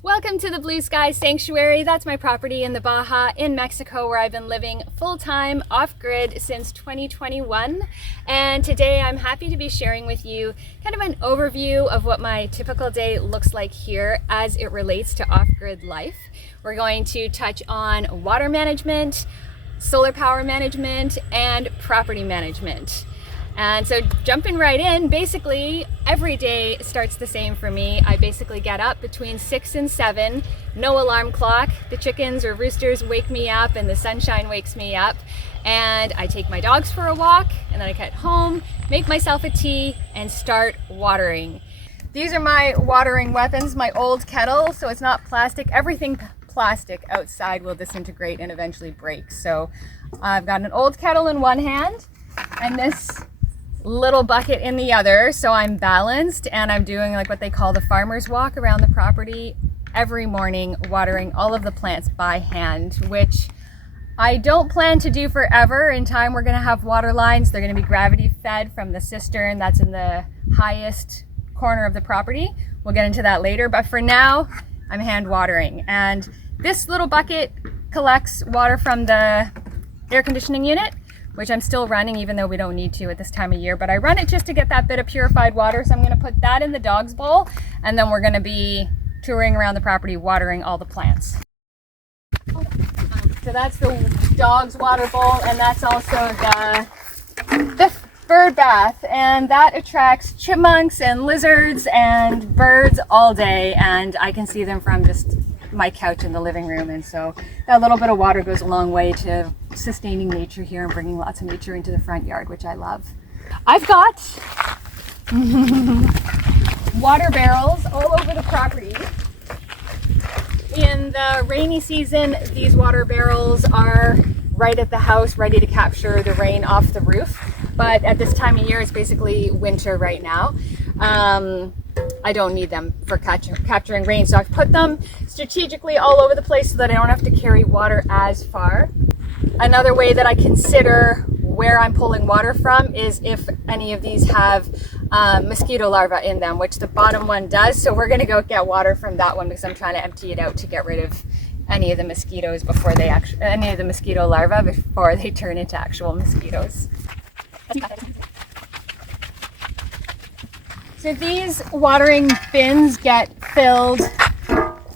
Welcome to the Blue Sky Sanctuary. That's my property in the Baja in Mexico, where I've been living full-time off-grid since 2021. And today I'm happy to be sharing with you kind of an overview of what my typical day looks like here as it relates to off-grid life. We're going to touch on water management, solar power management, and property management. And so jumping right in, basically every day starts the same for me. I basically get up between 6 and 7, no alarm clock. The chickens or roosters wake me up and the sunshine wakes me up. And I take my dogs for a walk, and then I get home, make myself a tea, and start watering. These are my watering weapons, my old kettle, so it's not plastic. Everything plastic outside will disintegrate and eventually break. So I've got an old kettle in one hand and this little bucket in the other, so I'm balanced, and I'm doing like what they call the farmer's walk around the property every morning, watering all of the plants by hand, which I don't plan to do forever. In time we're going to have water lines. They're going to be gravity fed from the cistern that's in the highest corner of the property. We'll get into that later, but for now I'm hand watering, and this little bucket collects water from the air conditioning unit, which I'm still running even though we don't need to at this time of year, but I run it just to get that bit of purified water. So I'm going to put that in the dog's bowl, and then we're going to be touring around the property watering all the plants. So that's the dog's water bowl, and that's also the bird bath, and that attracts chipmunks and lizards and birds all day, and I can see them from just my couch in the living room. And so that little bit of water goes a long way to sustaining nature here and bringing lots of nature into the front yard, which I love. I've got water barrels all over the property. In the rainy season, these water barrels are right at the house, ready to capture the rain off the roof. But at this time of year, it's basically winter right now. I don't need them for capturing rain, so I've put them strategically all over the place so that I don't have to carry water as far. Another way that I consider where I'm pulling water from is if any of these have mosquito larvae in them, which the bottom one does. So we're going to go get water from that one because I'm trying to empty it out to get rid of any of the mosquitoes before they any of the mosquito larvae before they turn into actual mosquitoes. So these watering bins get filled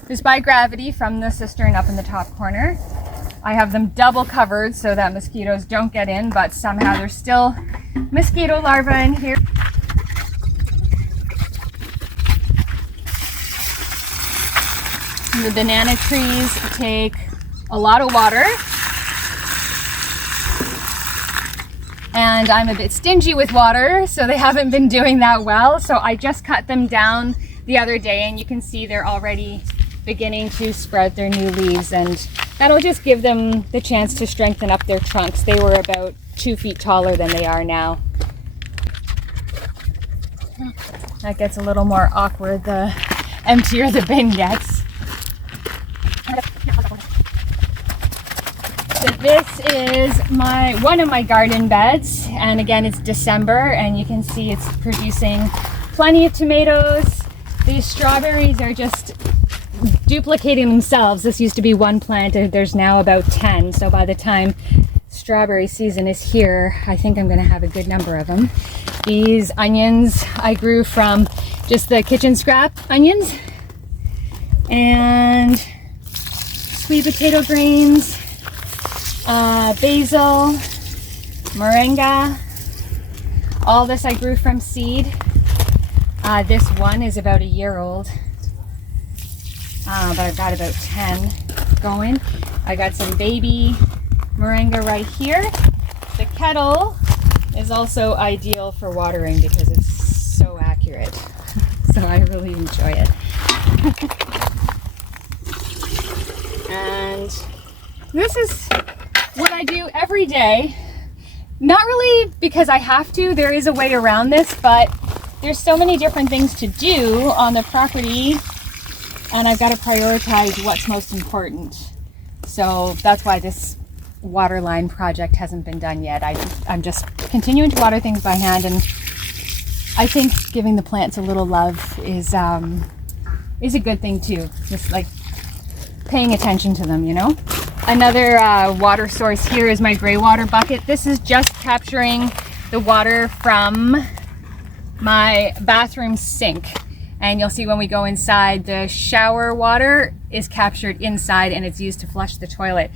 just by gravity from the cistern up in the top corner. I have them double covered so that mosquitoes don't get in, but somehow there's still mosquito larvae in here. The banana trees take a lot of water, and I'm a bit stingy with water, so they haven't been doing that well. So I just cut them down the other day, and you can see they're already beginning to sprout their new leaves, and that'll just give them the chance to strengthen up their trunks. They were about 2 feet taller than they are now. That gets a little more awkward the emptier the bin gets. So this is one of my garden beds, and again it's December, and you can see it's producing plenty of tomatoes. These strawberries are just duplicating themselves. This used to be one plant, and there's now about 10, so by the time strawberry season is here, I think I'm going to have a good number of them. These onions I grew from just the kitchen scrap onions, and sweet potato grains, basil, moringa. All this I grew from seed. This one is about a year old, but I've got about 10 going. I got some baby moringa right here. The kettle is also ideal for watering because it's so accurate. So I really enjoy it. And this is what I do every day. Not really because I have to, there is a way around this, but there's so many different things to do on the property, and I've got to prioritize what's most important. So that's why this water line project hasn't been done yet. I'm just continuing to water things by hand, and I think giving the plants a little love is is a good thing too. Just like paying attention to them, you know? Another water source here is my gray water bucket. This is just capturing the water from my bathroom sink. And you'll see when we go inside, the shower water is captured inside and it's used to flush the toilet.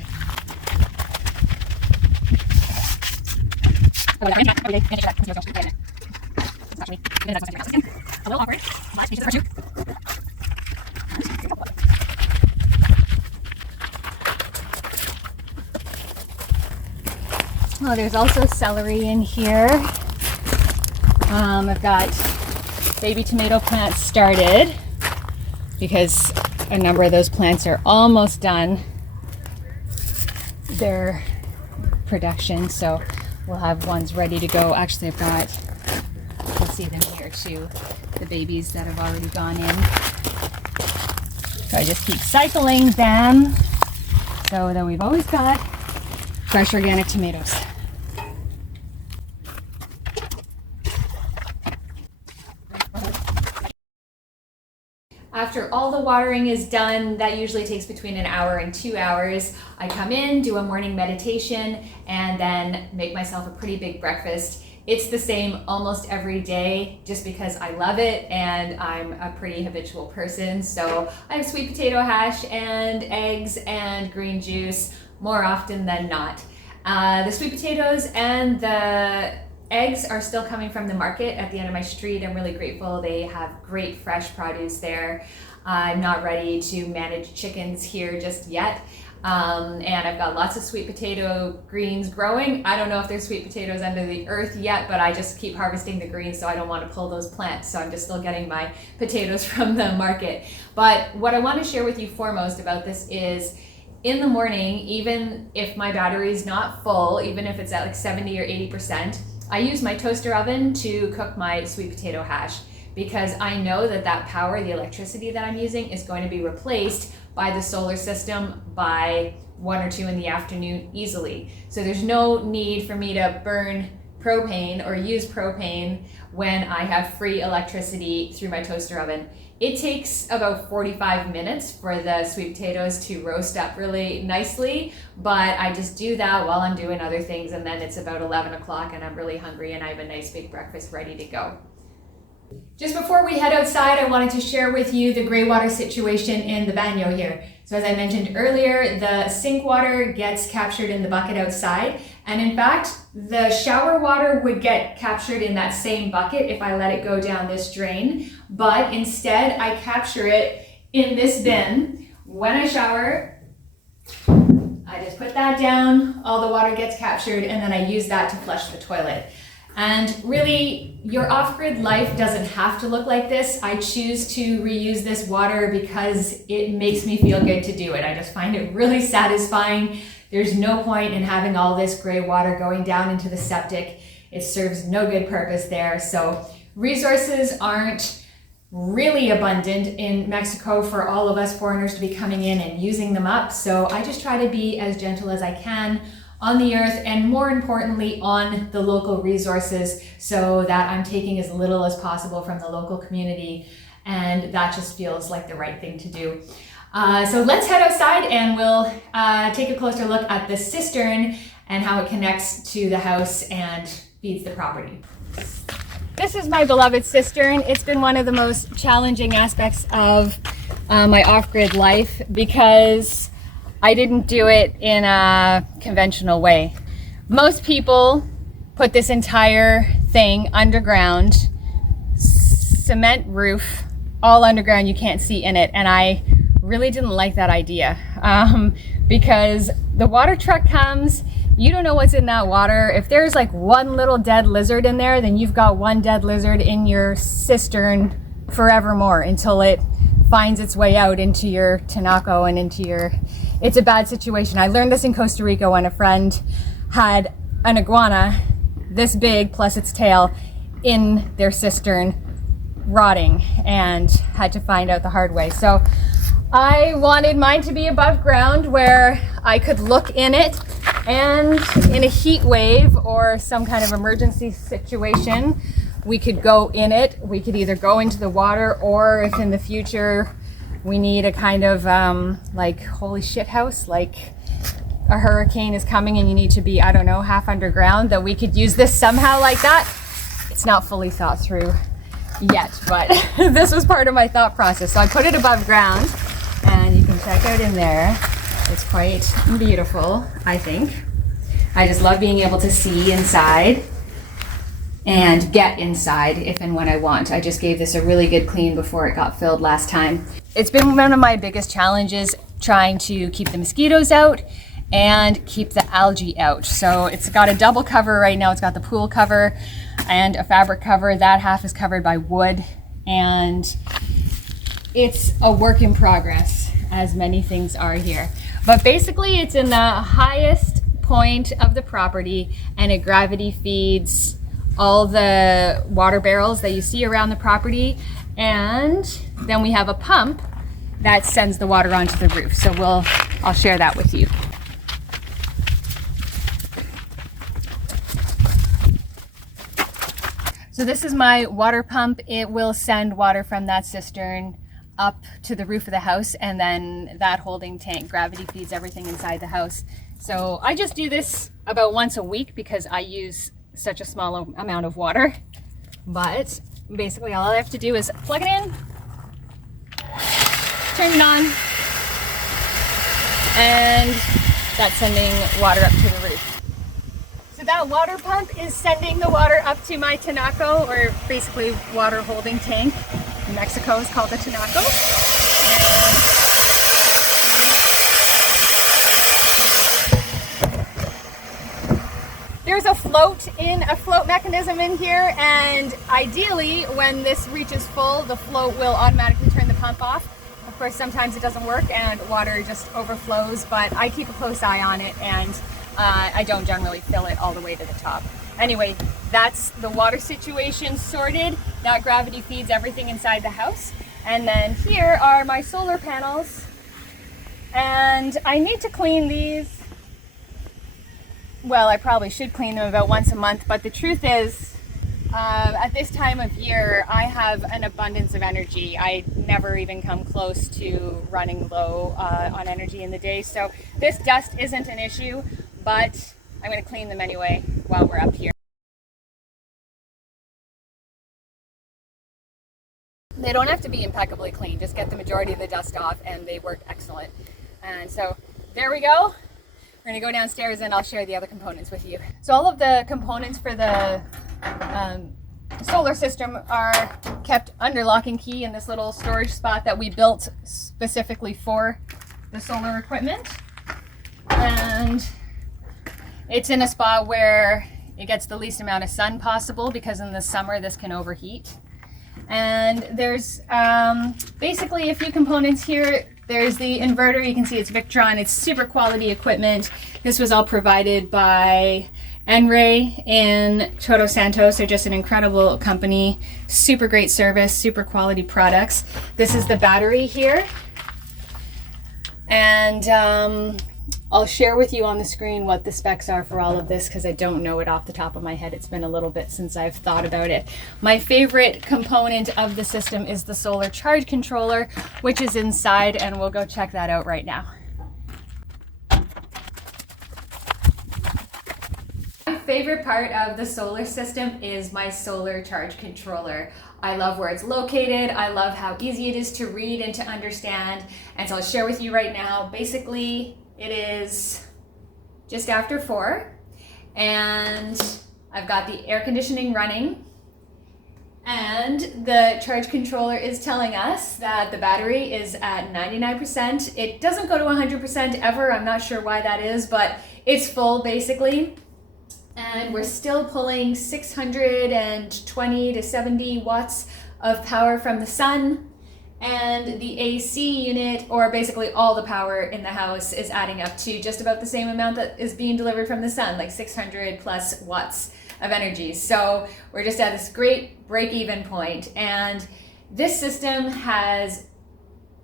Oh, there's also celery in here. I've got baby tomato plants started because a number of those plants are almost done their production, so we'll have ones ready to go. Actually, I've got, you'll see them here too, the babies that have already gone in. So I just keep cycling them so that we've always got fresh organic tomatoes. After all the watering is done, that usually takes between an hour and 2 hours, I come in, do a morning meditation, and then make myself a pretty big breakfast. It's the same almost every day just because I love it and I'm a pretty habitual person. So I have sweet potato hash and eggs and green juice more often than not. The sweet potatoes and the eggs are still coming from the market at the end of my street. I'm really grateful. They have great fresh produce there. I'm not ready to manage chickens here just yet. And I've got lots of sweet potato greens growing. I don't know if there's sweet potatoes under the earth yet, but I just keep harvesting the greens, so I don't want to pull those plants. So I'm just still getting my potatoes from the market. But what I want to share with you foremost about this is, in the morning, even if my battery is not full, even if it's at like 70 or 80%, I use my toaster oven to cook my sweet potato hash because I know that that power, the electricity that I'm using, is going to be replaced by the solar system by 1 or 2 in the afternoon easily. So there's no need for me to burn propane or use propane when I have free electricity through my toaster oven. It takes about 45 minutes for the sweet potatoes to roast up really nicely, but I just do that while I'm doing other things, and then it's about 11 o'clock and I'm really hungry and I have a nice big breakfast ready to go. Just before we head outside, I wanted to share with you the gray water situation in the banyo here. So as I mentioned earlier, the sink water gets captured in the bucket outside, and in fact, the shower water would get captured in that same bucket if I let it go down this drain, but instead I capture it in this bin. When I shower, I just put that down, all the water gets captured, and then I use that to flush the toilet. And really, your off-grid life doesn't have to look like this. I choose to reuse this water because it makes me feel good to do it. I just find it really satisfying. There's no point in having all this gray water going down into the septic. It serves no good purpose there. So resources aren't really abundant in Mexico for all of us foreigners to be coming in and using them up. So I just try to be as gentle as I can on the earth, and more importantly on the local resources, so that I'm taking as little as possible from the local community, and that just feels like the right thing to do. So let's head outside and we'll take a closer look at the cistern and how it connects to the house and feeds the property. This is my beloved cistern. It's been one of the most challenging aspects of my off-grid life because I didn't do it in a conventional way. Most people put this entire thing underground, cement roof, all underground, you can't see in it, and I really didn't like that idea because the water truck comes, you don't know what's in that water. If there's like one little dead lizard in there, then you've got one dead lizard in your cistern forevermore until it finds its way out into your tinaco and into your... It's a bad situation. I learned this in Costa Rica when a friend had an iguana this big plus its tail in their cistern rotting and had to find out the hard way. So I wanted mine to be above ground where I could look in it, and in a heat wave or some kind of emergency situation, we could go in it. We could either go into the water, or if in the future we need a kind of like holy shit house, like a hurricane is coming and you need to be, I don't know, half underground, that we could use this somehow like that. It's not fully thought through yet, but this was part of my thought process. So I put it above ground, and you can check out in there. It's quite beautiful, I think. I just love being able to see inside and get inside if and when I want. I just gave this a really good clean before it got filled last time. It's been one of my biggest challenges trying to keep the mosquitoes out and keep the algae out. So it's got a double cover right now. It's got the pool cover and a fabric cover. That half is covered by wood, and it's a work in progress, as many things are here. But basically it's in the highest point of the property, and it gravity feeds all the water barrels that you see around the property, and then we have a pump that sends the water onto the roof. So I'll share that with you. So this is my water pump. It will send water from that cistern up to the roof of the house, and then that holding tank gravity feeds everything inside the house. So I just do this about once a week because I use such a small amount of water. But basically all I have to do is plug it in, turn it on, and that's sending water up to the roof. So that water pump is sending the water up to my tinaco, or basically water holding tank. In Mexico is called the tinaco. There's a float mechanism in here, and ideally when this reaches full, the float will automatically turn the pump off. Of course, sometimes it doesn't work and water just overflows, but I keep a close eye on it, and I don't generally fill it all the way to the top. Anyway, that's the water situation sorted. That gravity feeds everything inside the house. And then here are my solar panels. And I need to clean these. Well, I probably should clean them about once a month, but the truth is, at this time of year, I have an abundance of energy. I never even come close to running low on energy in the day. So this dust isn't an issue, but I'm going to clean them anyway while we're up here. They don't have to be impeccably clean, just get the majority of the dust off, and they work excellent. And so there we go. We're going to go downstairs and I'll share the other components with you. So all of the components for the solar system are kept under lock and key in this little storage spot that we built specifically for the solar equipment. And it's in a spot where it gets the least amount of sun possible, because in the summer this can overheat. And there's basically a few components here. There's the inverter. You can see it's Victron. It's super quality equipment. This was all provided by EnRee in Todos, Santos. They're just an incredible company. Super great service, super quality products. This is the battery here. And I'll share with you on the screen what the specs are for all of this, because I don't know it off the top of my head. It's been a little bit since I've thought about it. My favorite component of the system is the solar charge controller, which is inside, and we'll go check that out right now. My favorite part of the solar system is my solar charge controller. I love where it's located. I love how easy it is to read and to understand. And so I'll share with you right now. Basically, it is just after 4, and I've got the air conditioning running, and the charge controller is telling us that the battery is at 99%. It doesn't go to 100% ever. I'm not sure why that is, but it's full basically. And we're still pulling 620 to 70 watts of power from the sun. And the AC unit, or basically all the power in the house, is adding up to just about the same amount that is being delivered from the sun, like 600 plus watts of energy. So we're just at this great break-even point. And this system has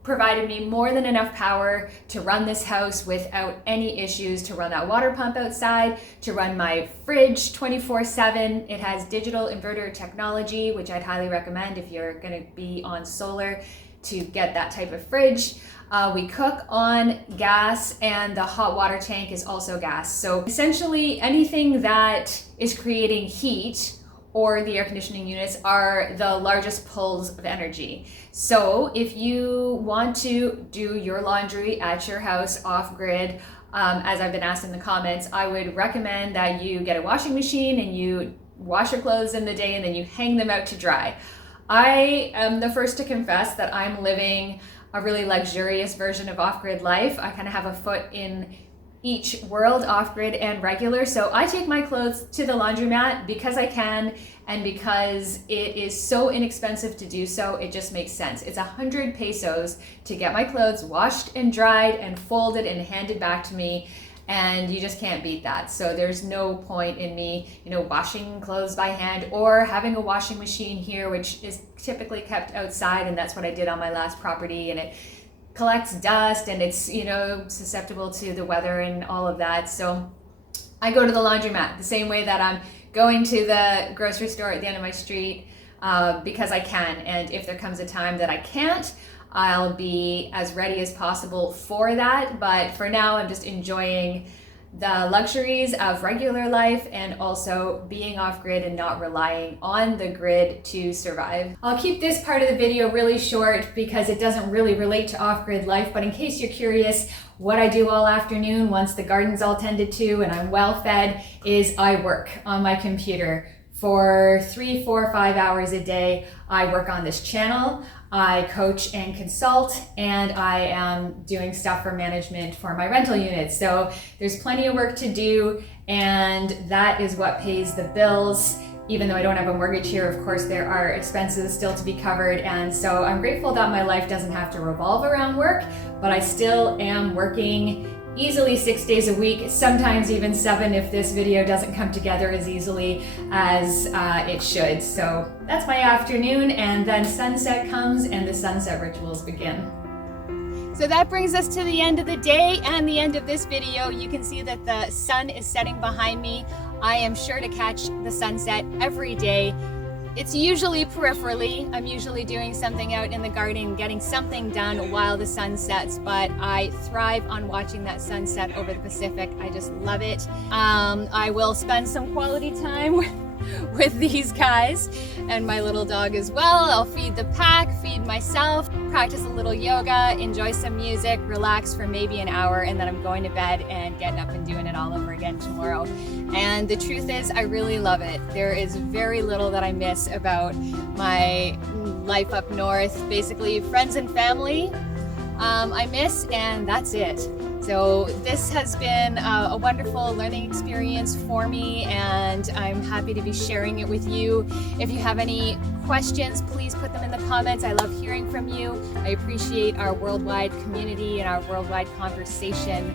provided me more than enough power to run this house without any issues, to run that water pump outside, to run my fridge 24/7. It has digital inverter technology, which I'd highly recommend if you're going to be on solar. to get that type of fridge. We cook on gas, and the hot water tank is also gas. So essentially anything that is creating heat or the air conditioning units are the largest pulls of energy. So if you want to do your laundry at your house off grid, as I've been asked in the comments, I would recommend that you get a washing machine and you wash your clothes in the day and then you hang them out to dry. I am the first to confess that I'm living a really luxurious version of off-grid life. I kind of have a foot in each world, off-grid and regular. So I take my clothes to the laundromat because I can, and because it is so inexpensive to do so, it just makes sense. It's 100 pesos to get my clothes washed and dried and folded and handed back to me. And you just can't beat that. So there's no point in me, washing clothes by hand or having a washing machine here, which is typically kept outside. And that's what I did on my last property. And it collects dust and it's, susceptible to the weather and all of that. So I go to the laundromat the same way that I'm going to the grocery store at the end of my street because I can. And if there comes a time that I can't, I'll be as ready as possible for that. But for now, I'm just enjoying the luxuries of regular life and also being off grid and not relying on the grid to survive. I'll keep this part of the video really short because it doesn't really relate to off grid life, but in case you're curious, what I do all afternoon once the garden's all tended to and I'm well fed is I work on my computer for 3, 4, 5 hours a day. I work on this channel. I coach and consult, and I am doing stuff for management for my rental units. So there's plenty of work to do, and that is what pays the bills. Even though I don't have a mortgage here, of course, there are expenses still to be covered. And so I'm grateful that my life doesn't have to revolve around work, but I still am working easily 6 days a week, sometimes even 7 if this video doesn't come together as easily as it should. So that's my afternoon, and then sunset comes and the sunset rituals begin. So that brings us to the end of the day and the end of this video. You can see that the sun is setting behind me. I am sure to catch the sunset every day. It's usually peripherally. I'm usually doing something out in the garden, getting something done while the sun sets, but I thrive on watching that sunset over the Pacific. I just love it. I will spend some quality time with these guys and my little dog as well. I'll feed the pack, feed myself, practice a little yoga, enjoy some music, relax for maybe an hour, and then I'm going to bed and getting up and doing it all over again tomorrow. And the truth is, I really love it. There is very little that I miss about my life up north. Basically, friends and family I miss, and that's it. So this has been a wonderful learning experience for me, and I'm happy to be sharing it with you. If you have any questions, please put them in the comments. I love hearing from you. I appreciate our worldwide community and our worldwide conversation.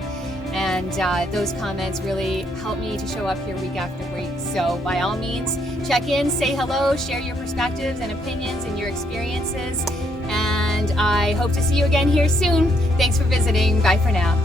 And those comments really help me to show up here week after week. So by all means, check in, say hello, share your perspectives and opinions and your experiences. And I hope to see you again here soon. Thanks for visiting. Bye for now.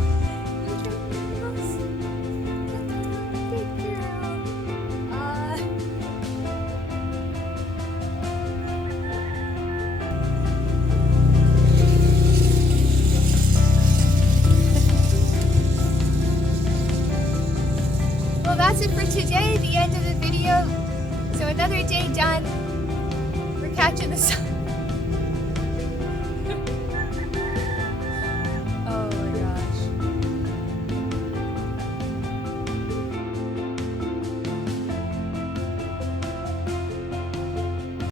Well, that's it for today, the end of the video. So another day done. We're catching the sun.